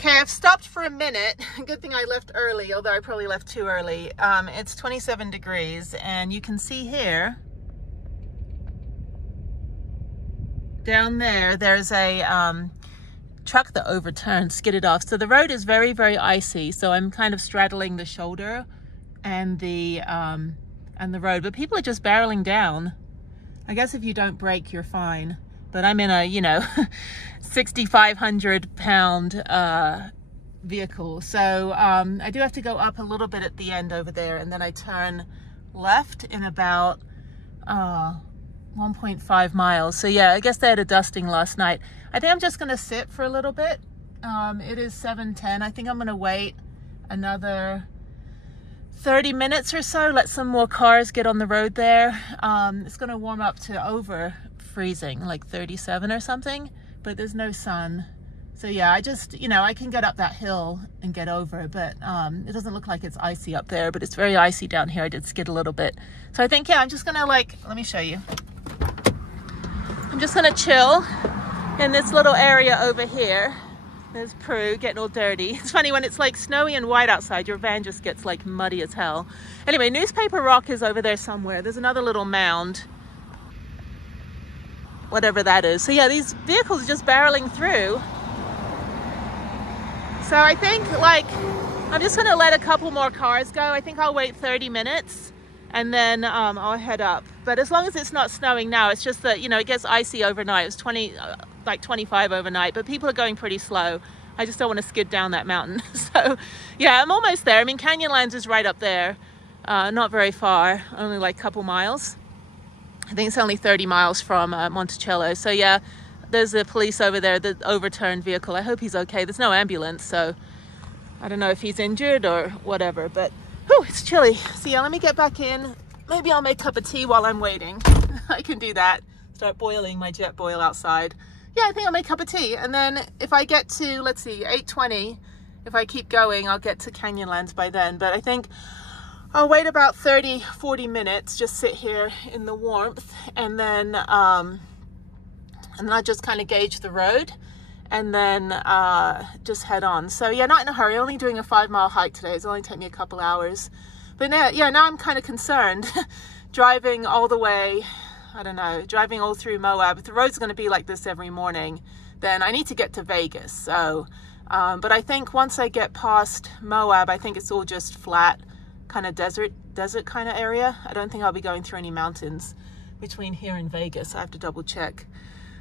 Okay, I've stopped for a minute. Good thing I left early, although I probably left too early. It's 27 degrees, and you can see here, down there, there's a truck that overturned, skidded off. So the road is very, very icy. So I'm kind of straddling the shoulder and the road, but people are just barreling down. I guess if you don't brake, you're fine. But I'm in a, you know, 6,500 pound vehicle. So I do have to go up a little bit at the end over there, and then I turn left in about 1.5 miles. So yeah, I guess they had a dusting last night. I think I'm just gonna sit for a little bit. It is 7:10. I think I'm gonna wait another 30 minutes or so, let some more cars get on the road there. It's gonna warm up to over freezing, like 37 or something, but there's no sun. So yeah, I just, you know, I can get up that hill and get over, but it doesn't look like it's icy up there, but it's very icy down here. I did skid a little bit. So I think, yeah, I'm just gonna let me show you. I'm just gonna chill in this little area over here. There's Prue getting all dirty. It's funny, when it's like snowy and white outside, your van just gets like muddy as hell. Anyway, Newspaper Rock is over there somewhere. There's another little mound, whatever that is. So yeah, these vehicles are just barreling through. So I think, like, I'm just gonna let a couple more cars go. I think I'll wait 30 minutes and then I'll head up. But as long as it's not snowing now, it's just that, you know, it gets icy overnight. It was like 25 overnight, but people are going pretty slow. I just don't want to skid down that mountain. So yeah, I'm almost there. I mean, Canyonlands is right up there, not very far, only like a couple miles. I think it's only 30 miles from Monticello. So yeah, there's the police over there, the overturned vehicle. I hope he's okay. There's no ambulance, so I don't know if he's injured or whatever, but whew, it's chilly. So yeah, let me get back in. Maybe I'll make a cup of tea while I'm waiting. I can do that. Start boiling my jet boil outside. Yeah, I think I'll make a cup of tea. And then if I get to, let's see, 8:20, if I keep going, I'll get to Canyonlands by then. But I think I'll wait about 30, 40 minutes, just sit here in the warmth, and then I'll just kind of gauge the road and then just head on. So yeah, not in a hurry, only doing a 5-mile hike today. It's only taken me a couple hours. But now, yeah, now I'm kind of concerned driving all the way, I don't know, driving all through Moab. If the road's going to be like this every morning, then I need to get to Vegas. So, but I think once I get past Moab, I think it's all just flat, kind of desert kind of area. I don't think I'll be going through any mountains between here and Vegas. I have to double check.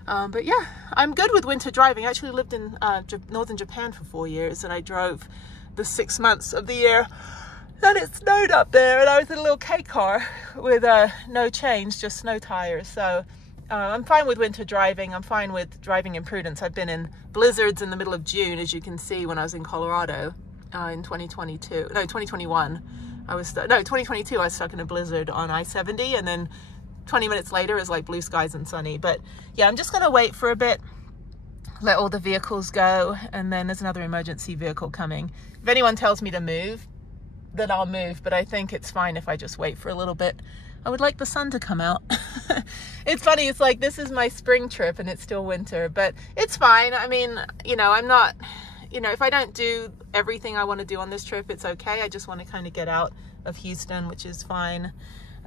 But yeah, I'm good with winter driving. I actually lived in northern Japan for 4 years, and I drove the 6 months of the year. And it snowed up there, and I was in a little K car with no chains, just snow tires. So I'm fine with winter driving. I'm fine with driving in prudence. I've been in blizzards in the middle of June, as you can see, when I was in Colorado in 2021. 2022, I was stuck in a blizzard on I-70, and then 20 minutes later it was like blue skies and sunny. But yeah, I'm just gonna wait for a bit, let all the vehicles go, and then there's another emergency vehicle coming. If anyone tells me to move, then I'll move, but I think it's fine if I just wait for a little bit. I would like the sun to come out. It's funny, it's like this is my spring trip and it's still winter, but it's fine. I mean, you know, I'm not, you know, if I don't do everything I want to do on this trip, it's okay. I just want to kind of get out of Houston, which is fine.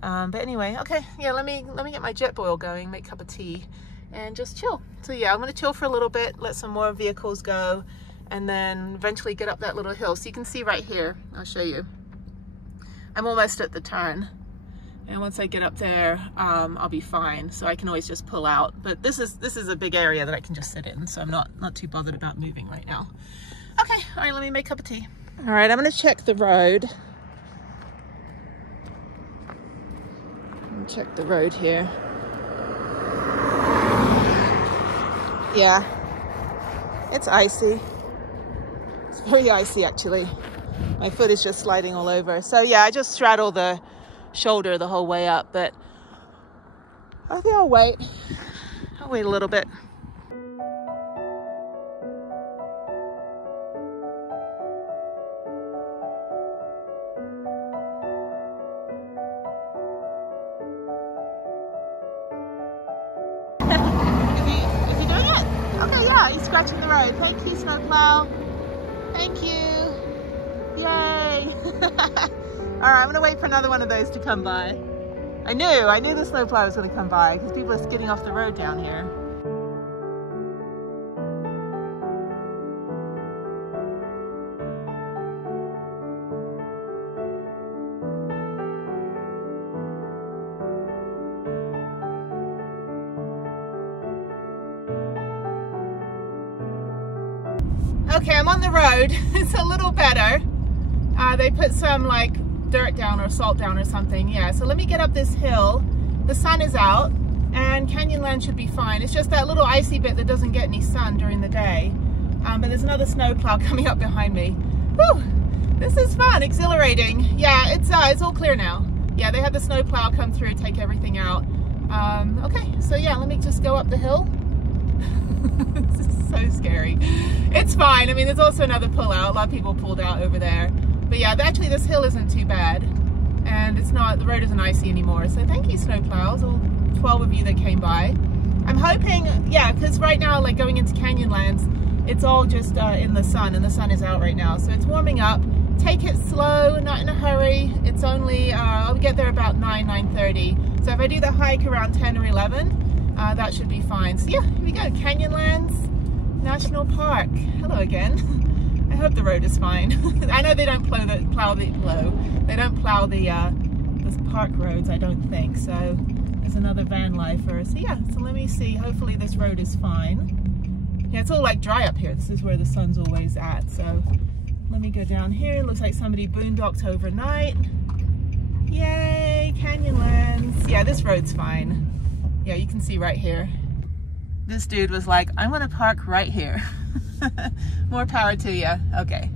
But anyway, okay, yeah, let me get my jet boil going, make a cup of tea, and just chill. So yeah, I'm gonna chill for a little bit, let some more vehicles go, and then eventually get up that little hill. So you can see right here, I'll show you. I'm almost at the turn, and once I get up there, I'll be fine. So I can always just pull out. But this is a big area that I can just sit in, so I'm not too bothered about moving right now. Okay, all right, let me make a cup of tea. All right, I'm gonna check the road. Check the road here. Yeah, it's icy. It's very icy, actually. My foot is just sliding all over. So yeah, I just straddle the shoulder the whole way up, but I think I'll wait. I'll wait a little bit. Is he doing it? Okay, yeah, he's scratching the road. Thank you, snowplow. Thank you. Yay. All right, I'm gonna wait for another one of those to come by. I knew the snowplow was gonna come by because people are skidding off the road down here. Okay, I'm on the road. It's a little better. They put some like dirt down or salt down or something. Yeah, so let me get up this hill. The sun is out and Canyonland should be fine. It's just that little icy bit that doesn't get any sun during the day. But there's another snowplow coming up behind me. Whew, this is fun, exhilarating. Yeah, it's all clear now. Yeah, they had the snowplow come through, take everything out. Okay, so yeah, let me just go up the hill. This is so scary. It's fine. I mean, there's also another pull out. A lot of people pulled out over there. But yeah, actually this hill isn't too bad. And it's not, the road isn't icy anymore. So thank you, snowplows, all 12 of you that came by. I'm hoping, yeah, because right now, like going into Canyonlands, it's all just in the sun, and the sun is out right now. So it's warming up. Take it slow, not in a hurry. It's only, I'll get there about 9:30. So if I do the hike around 10 or 11, that should be fine. So yeah, here we go, Canyonlands National Park. Hello again. I hope the road is fine. I know they don't plow the park roads, I don't think. So there's another Vanlifer. So yeah, so let me see. Hopefully this road is fine. Yeah, it's all like dry up here. This is where the sun's always at. So let me go down here. It looks like somebody boondocked overnight. Yay, Canyonlands. Yeah, this road's fine. Yeah, you can see right here. This dude was like, I'm gonna park right here. More power to you. Okay.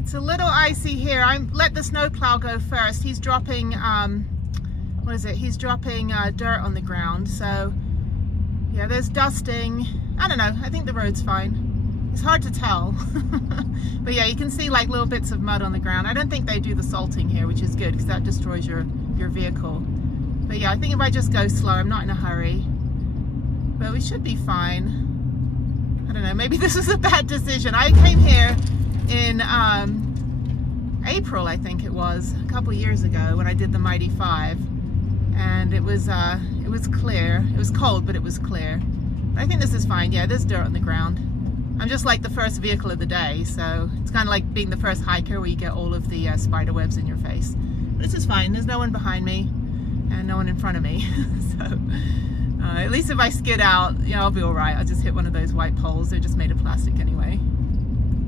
It's a little icy here. I let the snowplow go first. He's dropping, what is it? He's dropping dirt on the ground. So yeah, there's dusting. I don't know. I think the road's fine. It's hard to tell. But yeah, you can see like little bits of mud on the ground. I don't think they do the salting here, which is good because that destroys your vehicle. But yeah, I think if I just go slow, I'm not in a hurry. But we should be fine. I don't know, maybe this is a bad decision. I came here in April, I think it was, a couple years ago when I did the Mighty 5. And it was clear. It was cold, but it was clear. But I think this is fine. Yeah, there's dirt on the ground. I'm just like the first vehicle of the day, so it's kind of like being the first hiker where you get all of the spider webs in your face. But this is fine. There's no one behind me and no one in front of me. So at least if I skid out, yeah, I'll be all right. I'll just hit one of those white poles. They're just made of plastic anyway.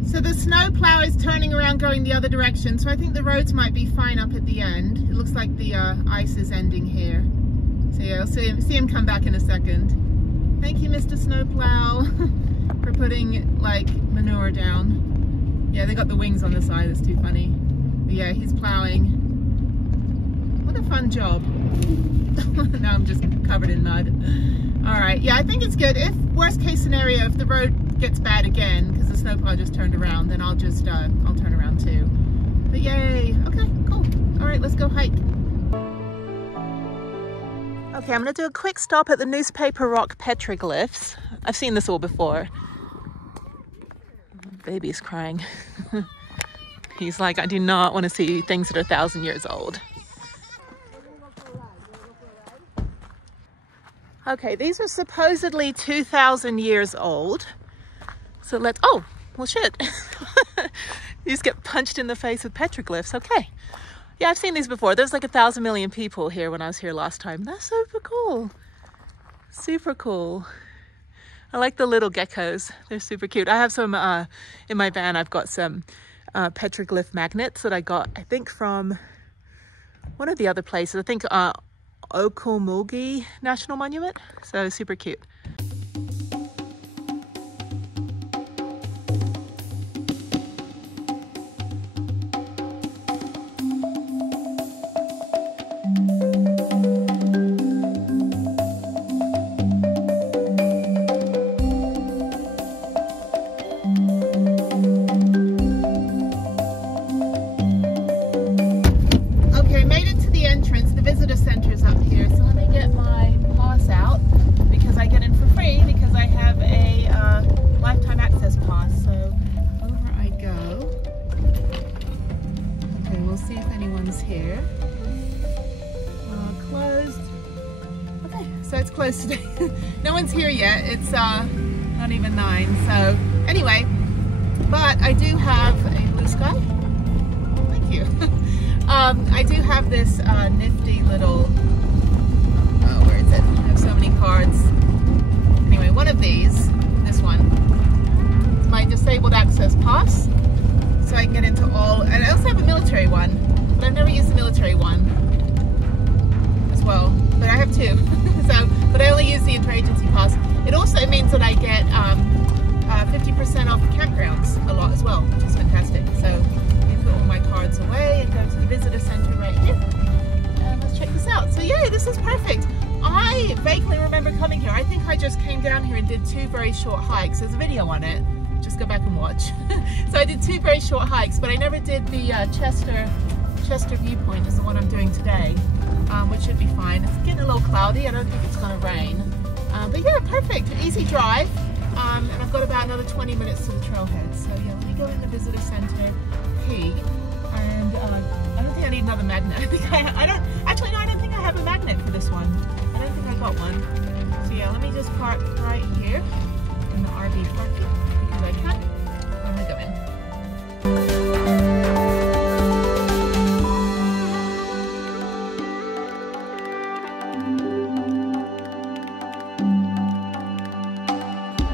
So the snowplow is turning around going the other direction, so I think the roads might be fine up at the end. It looks like the ice is ending here. So yeah, I'll see him come back in a second. Thank you, Mr. Snowplow, for putting like manure down. Yeah, they got the wings on the side. That's too funny. But yeah, he's plowing. What a fun job. Now I'm just covered in mud. All right, yeah, I think it's good. If worst case scenario, if the road gets bad again because the snowplow just turned around, then I'll just I'll turn around too. But yay. Okay, cool. All right, let's go hike. Okay, I'm gonna do a quick stop at the newspaper rock petroglyphs. I've seen this all before. Baby's crying. He's like, I do not want to see things that are 1,000 years old. Okay, these are supposedly 2,000 years old. So oh, well shit. You just get punched in the face with petroglyphs. Okay. Yeah, I've seen these before. There's like 1,000 million people here when I was here last time. That's super cool. Super cool. I like the little geckos. They're super cute. I have some, in my van, I've got some petroglyph magnets that I got, I think from one of the other places. I think Okomugi National Monument. So super cute. see if anyone's here. Closed. Okay, so it's closed today. No one's here yet. It's not even 9. So anyway, but I do have a blue sky. Thank you. I do have this nifty little, where is it? I have so many cards. Anyway, one of these, this one, is my disabled access pass. So I can get into all, and I also have a military one, but I've never used the military one as well, but I have 2. So, but I only use the interagency pass. It also means that I get 50% off campgrounds a lot as well, which is fantastic. So I put all my cards away and go to the visitor center right here. And let's check this out. So yeah, this is perfect. I vaguely remember coming here. I think I just came down here and did 2 very short hikes. There's a video on it. Just go back and watch. So I did 2 very short hikes, but I never did the Chesler viewpoint is the one I'm doing today, which should be fine. It's getting a little cloudy. I don't think it's going to rain. But yeah, perfect. Easy drive. And I've got about another 20 minutes to the trailhead. So yeah, let me go in the visitor center key. And I don't think I need another magnet. I think I don't think I have a magnet for this one. I don't think I got one. So yeah, let me just park right here in the RV parking. I can. I'm gonna go in.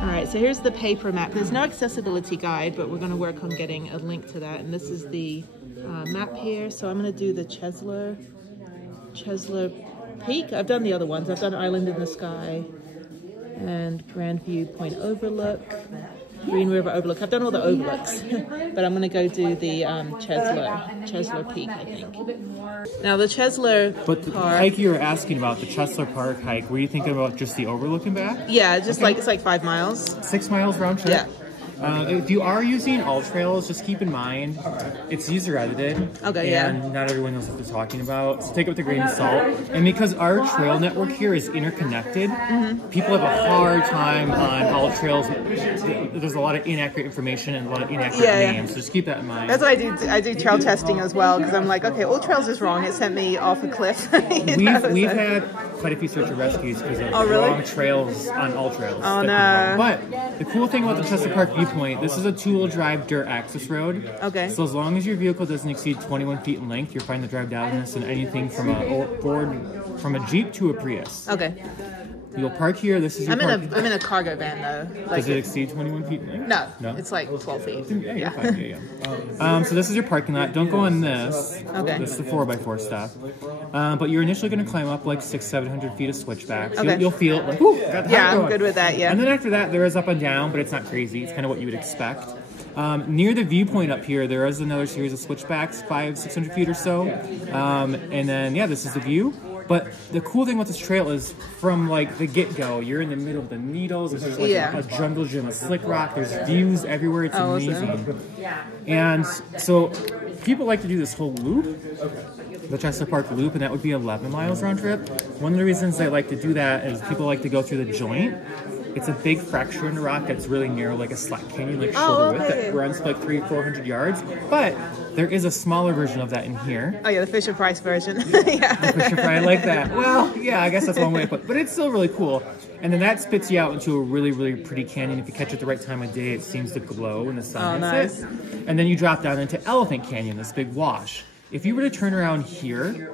All right, so here's the paper map. There's no accessibility guide, but we're gonna work on getting a link to that. And this is the map here. So I'm gonna do the Chesler Peak. I've done the other ones. I've done Island in the Sky and Grand View Point Overlook. Green River Overlook. I've done all the overlooks, but I'm going to go do the Chesler Peak, I think. Now the Chesler But the Park, hike you were asking about, the Chesler Park hike, were you thinking about just the overlook and back? yeah, just like it's like 5 miles. 6 miles round trip? Yeah. If you are using all trails, just keep in mind it's user edited. Okay, yeah. And not everyone knows what they're talking about. So take it with a grain of salt. And because our trail network here is interconnected, people have a hard time on all trails. There's a lot of inaccurate information and a lot of inaccurate names. So just keep that in mind. That's what I do. I do trail testing as well because I'm like, okay, all trails is wrong. It sent me off a cliff. We've had quite a few search and rescues because of wrong trails on all trails. Oh no! But the cool thing about the Chesler Park viewpoint, this is a 2-wheel drive dirt access road. Okay. So as long as your vehicle doesn't exceed 21 feet in length, you're fine to drive down this in anything from a Jeep to a Prius. Okay. You'll park here. This is your I'm in a cargo van though. Like Does it exceed 21 feet in length? No, it's like 12 feet. Yeah. Fine. So this is your parking lot. Don't go on this. Okay. This is the 4x4 stuff. But you're initially going to climb up like 600-700 feet of switchbacks. Okay. You'll feel it like, whoo, got the Yeah, I'm going. good with that. Yeah. And then after that, there is up and down, but it's not crazy. It's kind of what you would expect. Near the viewpoint up here, there is another series of switchbacks, 500-600 feet or so. And then, yeah, this is the view. But the cool thing with this trail is from like the get-go, you're in the middle of the needles. There's like a jungle gym, a slick rock. There's views everywhere. It's amazing. Awesome. And so people like to do this whole loop, the Chesler Park loop, and that would be 11 miles round trip. One of the reasons they like to do that is people like to go through the joint. It's a big fracture in the rock that's really narrow, like a slack canyon, like shoulder width, that runs for like 300-400 yards. But there is a smaller version of that in here. Oh yeah, the Fisher Price version. Yeah. The Fisher Price, I like that. Well, yeah, I guess that's one way to put it. But it's still really cool. And then that spits you out into a really, really pretty canyon. If you catch it the right time of day, it seems to glow when the sun hits it. And then you drop down into Elephant Canyon, this big wash. If you were to turn around here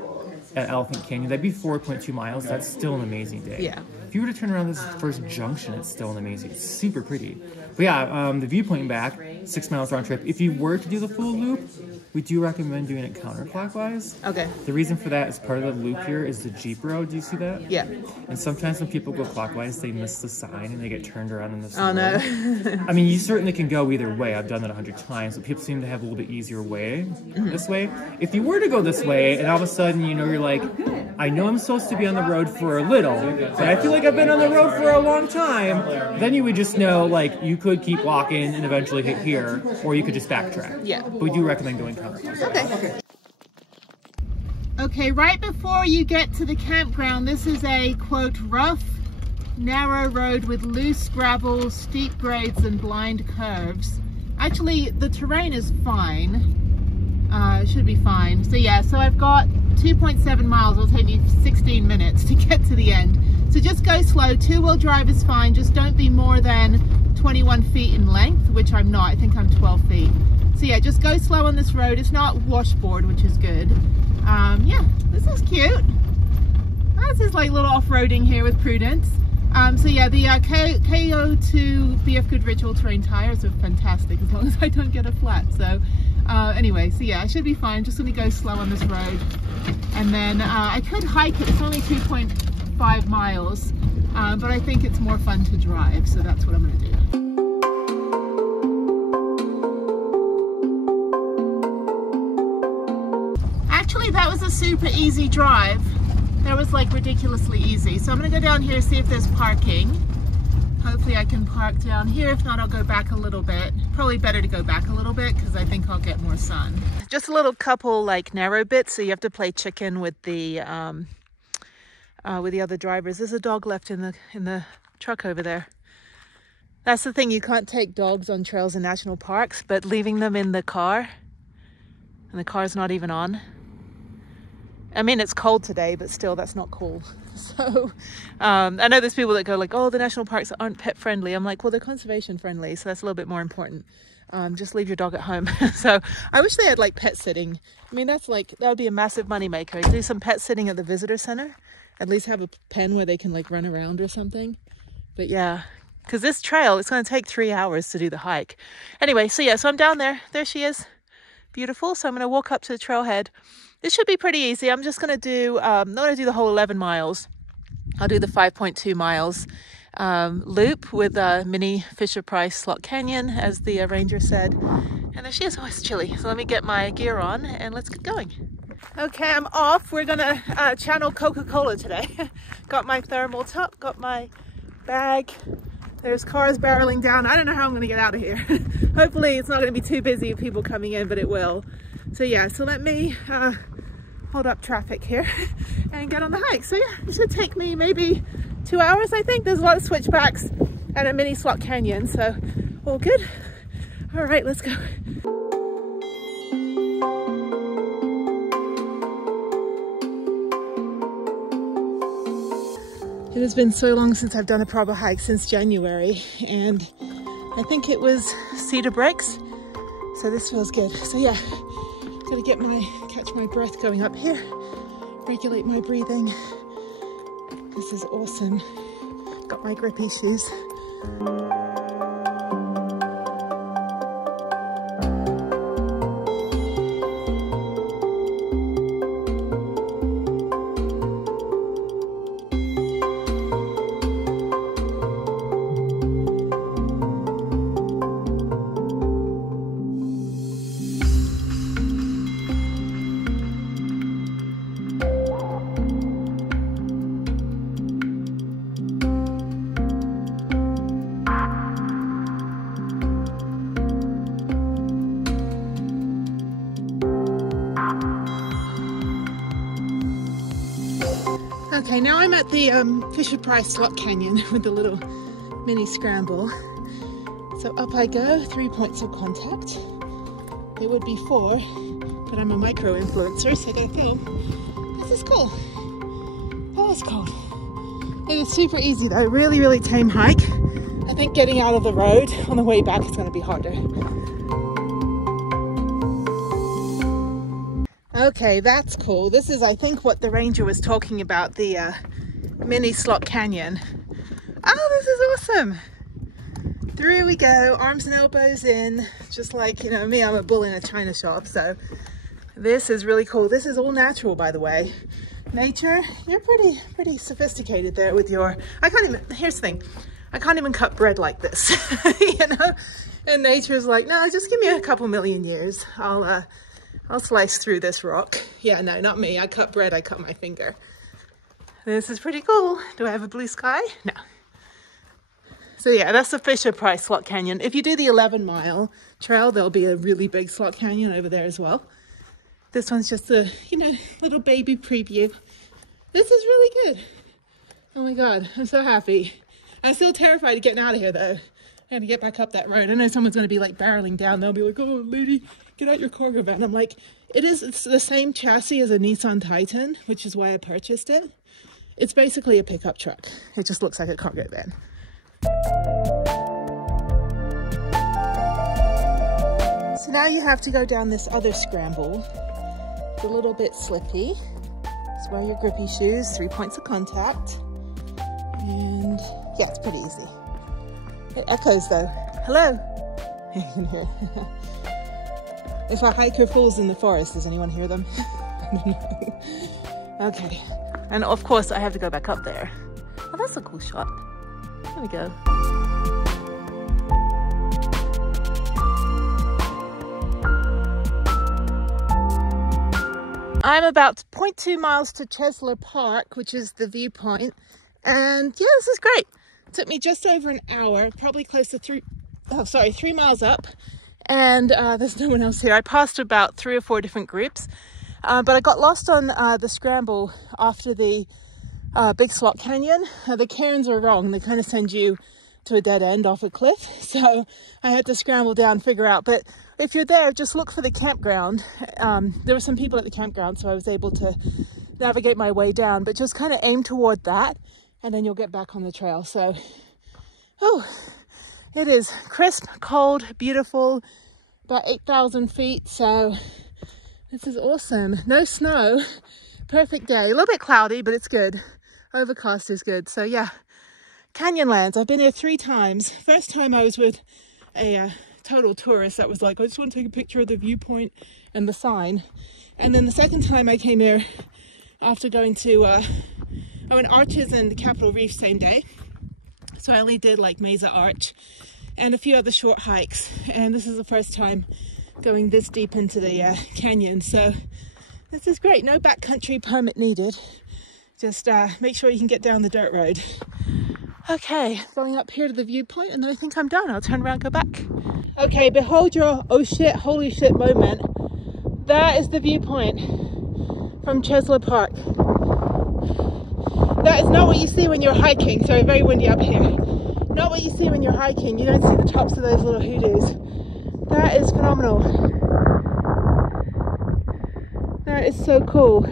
at Elephant Canyon, that'd be 4.2 miles. That's still an amazing day. Yeah. If you were to turn around this first junction, it's still an amazing. It's super pretty. But yeah, the viewpoint and back, 6 miles round trip. If you were to do the full loop, we do recommend doing it counterclockwise. Okay. The reason for that is part of the loop here is the Jeep road. Do you see that? Yeah. And sometimes when people go clockwise, they miss the sign and they get turned around in the snow. Oh no. I mean, you certainly can go either way. I've done it 100 times, but people seem to have a little bit easier way this way. If you were to go this way and all of a sudden, you know, you're like, I know I'm supposed to be on the road for a little, but I feel like I've been on the road for a long time, then you would just know, like, you could keep walking and eventually hit here, or you could just backtrack. Yeah. But we do recommend going counterclockwise. Okay. Okay, right before you get to the campground, this is a, quote, rough, narrow road with loose gravel, steep grades, and blind curves. Actually, the terrain is fine. It should be fine. So yeah, so I've got 2.7 miles. It'll take me 16 minutes to get to the end. So just go slow. Two-wheel drive is fine. Just don't be more than 21 feet in length, which I'm not. I think I'm 12 feet. So yeah, just go slow on this road. It's not washboard, which is good. Yeah, this is cute. This is like little off-roading here with Prudence. So yeah, the KO2 BF Goodrich all-terrain tires are fantastic as long as I don't get a flat. So anyway, so yeah, I should be fine. Just gonna go slow on this road. And then I could hike it. It's only 2.5 miles, but I think it's more fun to drive. So that's what I'm gonna do. Actually, that was a super easy drive. That was like ridiculously easy. So I'm gonna go down here, see if there's parking. Hopefully I can park down here. If not, I'll go back a little bit. Probably better to go back a little bit because I think I'll get more sun. Just a little couple like narrow bits, so you have to play chicken with the other drivers. There's a dog left in the truck over there. That's the thing, you can't take dogs on trails in national parks, but leaving them in the car, and the car's not even on. I mean, it's cold today, but still, that's not cool. So I know there's people that go like, oh, the national parks aren't pet friendly. I'm like, well, they're conservation friendly, so that's a little bit more important. Just leave your dog at home. So I wish they had like pet sitting. I mean, that would be a massive money maker. Do some pet sitting at the visitor center. At least have a pen where they can like run around or something. But yeah, because this trail, it's going to take 3 hours to do the hike. Anyway, so yeah, so I'm down there. There she is. Beautiful. So I'm going to walk up to the trailhead. This should be pretty easy. I'm just going to do, not going to do the whole 11 miles. I'll do the 5.2 miles loop with mini Fisher-Price Slot Canyon, as the ranger said. And there she is. Oh, it's chilly. So let me get my gear on and let's get going. Okay, I'm off. We're going to channel Coca-Cola today. Got my thermal top, got my bag. There's cars barreling down. I don't know how I'm going to get out of here. Hopefully it's not going to be too busy with people coming in, but it will. So yeah, so let me hold up traffic here and get on the hike. So yeah, it should take me maybe 2 hours, I think. There's a lot of switchbacks and a mini slot canyon, so all good. All right, let's go. It has been so long since I've done a proper hike, since January, and I think it was Cedar Breaks. So this feels good. So yeah, gotta catch my breath going up here, regulate my breathing. This is awesome. Got my grippy shoes. Okay, now I'm at the Fisher-Price Slot Canyon with the little mini scramble. So up I go, 3 points of contact. There would be 4, but I'm a micro influencer, so I gotta film. This is cool. Oh, it's cold. It is super easy though, really, really tame hike. I think getting out of the road on the way back is gonna be harder. Okay, that's cool. This is, I think, what the ranger was talking about, the mini slot canyon. Oh, this is awesome. Through we go, arms and elbows in, just like, you know, me, I'm a bull in a china shop. So this is really cool. This is all natural, by the way. Nature, you're pretty sophisticated there with your, here's the thing, I can't even cut bread like this, you know? And nature's like, no, just give me a couple million years. I'll slice through this rock. Yeah, no, not me. I cut bread, I cut my finger. This is pretty cool. Do I have a blue sky? No. So yeah, that's the Fisher-Price Slot Canyon. If you do the 11-mile trail, there'll be a really big slot canyon over there as well. This one's just a, you know, little baby preview. This is really good. Oh my God, I'm so happy. I'm still terrified of getting out of here though. I gotta get back up that road. I know someone's gonna be like barreling down. They'll be like, oh lady, get out your cargo van. I'm like, it's the same chassis as a Nissan Titan, which is why I purchased it. It's basically a pickup truck. It just looks like a cargo van. So now you have to go down this other scramble. It's a little bit slippy. Just wear your grippy shoes, 3 points of contact. And yeah, it's pretty easy. It echoes though. Hello. You can hear it. If a hiker falls in the forest, does anyone hear them? Okay. And of course I have to go back up there. Oh, that's a cool shot. There we go. I'm about 0.2 miles to Chesler Park, which is the viewpoint. And yeah, this is great. It took me just over an hour, probably close to 3 miles up. And there's no one else here. I passed about 3 or 4 different groups. But I got lost on the scramble after the Big Slot Canyon. The cairns are wrong. They kind of send you to a dead end off a cliff. So I had to scramble down, figure out. But if you're there, just look for the campground. There were some people at the campground, so I was able to navigate my way down. But just kind of aim toward that, and then you'll get back on the trail. So, oh, it is crisp, cold, beautiful, about 8,000 feet. So this is awesome. No snow, perfect day. A little bit cloudy, but it's good. Overcast is good. So yeah, Canyonlands. I've been here 3 times. First time I was with a total tourist that was like, I just want to take a picture of the viewpoint and the sign. And then the second time I came here after going to, I went Arches and the Capitol Reef same day. So I only did like Mesa Arch and a few other short hikes. And this is the first time going this deep into the canyon. So this is great. No backcountry permit needed. Just make sure you can get down the dirt road. Okay, going up here to the viewpoint, and then I think I'm done. I'll turn around and go back. Okay, behold your oh shit, holy shit moment. That is the viewpoint from Chesler Park. That is not what you see when you're hiking. Sorry, very windy up here. Not what you see when you're hiking. You don't see the tops of those little hoodoos. That is phenomenal. That is so cool.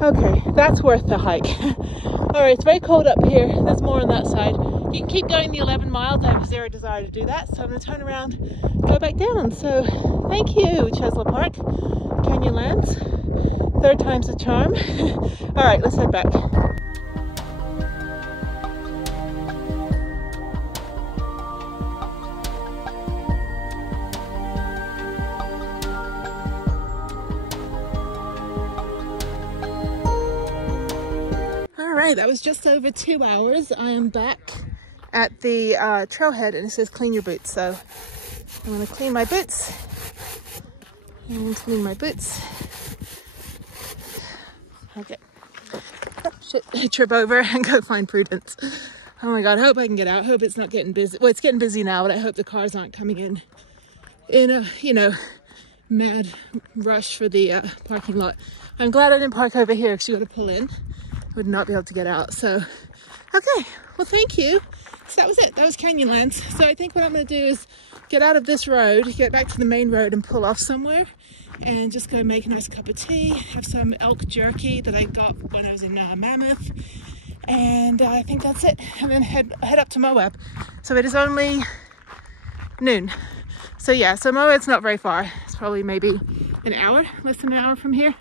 Okay, that's worth the hike. Alright, it's very cold up here. There's more on that side. You can keep going the 11 miles. I have zero desire to do that, so I'm going to turn around and go back down. So, thank you, Chesler Park, Canyonlands. 3rd time's a charm. Alright, let's head back. Alright, that was just over 2 hours. I am back at the trailhead and it says clean your boots. So I'm going to clean my boots and clean my boots. Okay. Oh, shit. Trip over and go find Prudence. Oh my god, I hope I can get out. I hope it's not getting busy. Well, it's getting busy now, but I hope the cars aren't coming in a, you know, mad rush for the parking lot. I'm glad I didn't park over here because you got to pull in. Would not be able to get out. So okay, well thank you. So that was it. That was Canyonlands. So I think what I'm going to do is get out of this road, get back to the main road and pull off somewhere and just go make a nice cup of tea, have some elk jerky that I got when I was in Mammoth, and I think that's it. And then head up to Moab. So it is only noon. So yeah, so Moab's not very far. It's probably maybe an hour, less than an hour from here.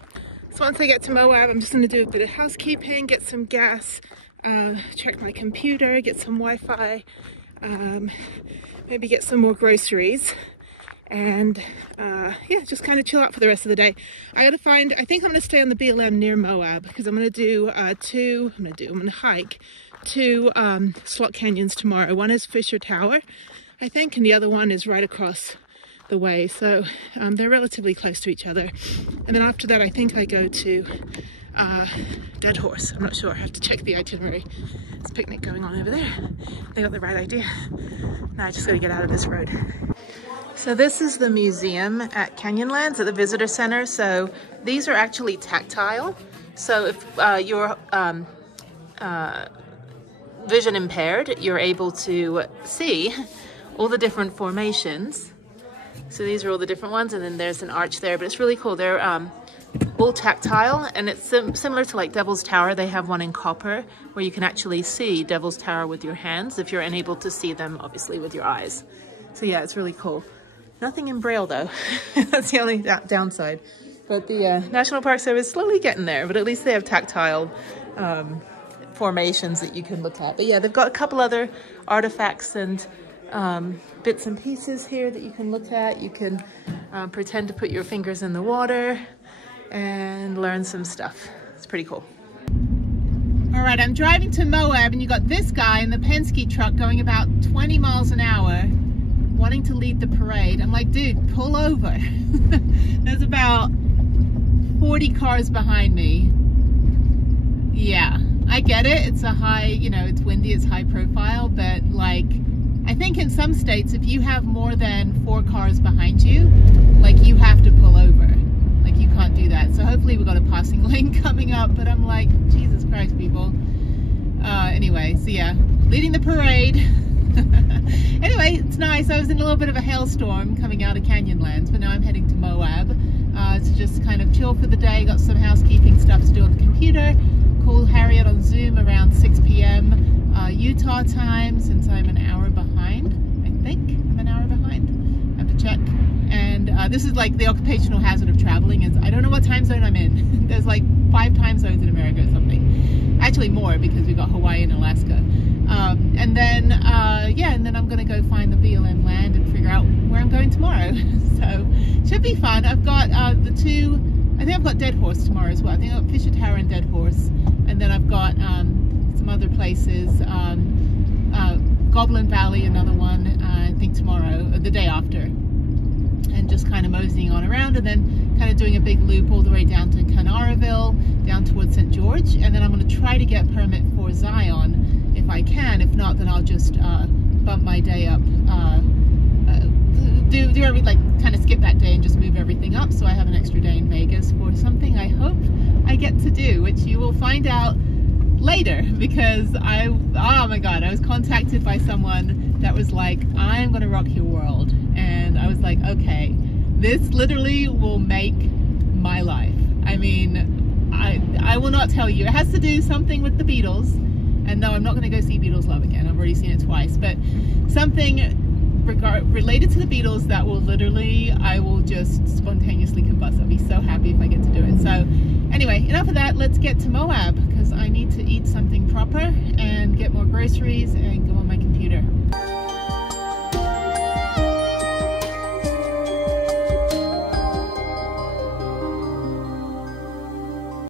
So once I get to Moab, I'm just going to do a bit of housekeeping, get some gas, check my computer, get some Wi-Fi, maybe get some more groceries, and yeah, just kind of chill out for the rest of the day. I think I'm going to stay on the BLM near Moab because I'm going to do I'm going to hike 2 slot canyons tomorrow. One is Fisher Tower, I think, and the other one is right across the way. So they're relatively close to each other. And then after that, I think I go to Dead Horse. I'm not sure. I have to check the itinerary. There's a picnic going on over there. They got the right idea. Now I just got to get out of this road. So this is the museum at Canyonlands at the visitor center. So these are actually tactile. So if you're vision impaired, you're able to see all the different formations So these are all the different ones, and then there's an arch there, but it's really cool. They're all tactile, and it's similar to like Devil's Tower. They have one in copper where you can actually see Devil's Tower with your hands if you're unable to see them, obviously, with your eyes. So yeah, it's really cool. Nothing in Braille though. That's the only downside. But the National Park Service is slowly getting there, but at least they have tactile formations that you can look at. But yeah, they've got a couple other artifacts and bits and pieces here that you can look at. You can pretend to put your fingers in the water and learn some stuff. It's pretty cool. All right, I'm driving to Moab, and you got this guy in the Penske truck going about 20 miles an hour, wanting to lead the parade. I'm like, dude, pull over. There's about 40 cars behind me. Yeah, I get it. It's a high, you know, it's windy, it's high profile, but like, I think in some states, if you have more than 4 cars behind you, like you have to pull over. Like you can't do that. So hopefully we've got a passing lane coming up, but I'm like, Jesus Christ, people. Anyway, so yeah, leading the parade. Anyway, it's nice. I was in a little bit of a hailstorm coming out of Canyonlands, but now I'm heading to Moab to just kind of chill for the day. Got some housekeeping stuff to do on the computer. Call Harriet on Zoom around 6 p.m. Utah time, since I'm an hour behind. I think I'm an hour behind. I have to check. And this is like the occupational hazard of traveling. Is I don't know what time zone I'm in. There's like 5 time zones in America or something. Actually more, because we've got Hawaii and Alaska. And then yeah, and then I'm gonna go find the BLM land and figure out where I'm going tomorrow. So should be fun. I've got the 2. I think I've got Dead Horse tomorrow as well. I think I've got Fisher Tower and Dead Horse, and then I've got some other places. Goblin Valley, another one. I think tomorrow, or the day after, and just kind of moseying on around, and then kind of doing a big loop all the way down to Canaraville, down towards St. George, and then I'm going to try to get permit for Zion if I can. If not, then I'll just bump my day up, do every, like, kind of skip that day and just move everything up, so I have an extra day in Vegas for something I hope I get to do, which you will find out later, because oh my god, I was contacted by someone that was like, I'm gonna rock your world, and I was like, okay, this literally will make my life. I mean, I will not tell you. It has to do something with the Beatles, and no, I'm not gonna go see Beatles Love Again. I've already seen it twice, but something related to the Beatles that will literally, I will just spontaneously combust. I'll be so happy if I get to do it. So anyway, enough of that. Let's get to Moab, because I need to eat something proper and get more groceries and go on my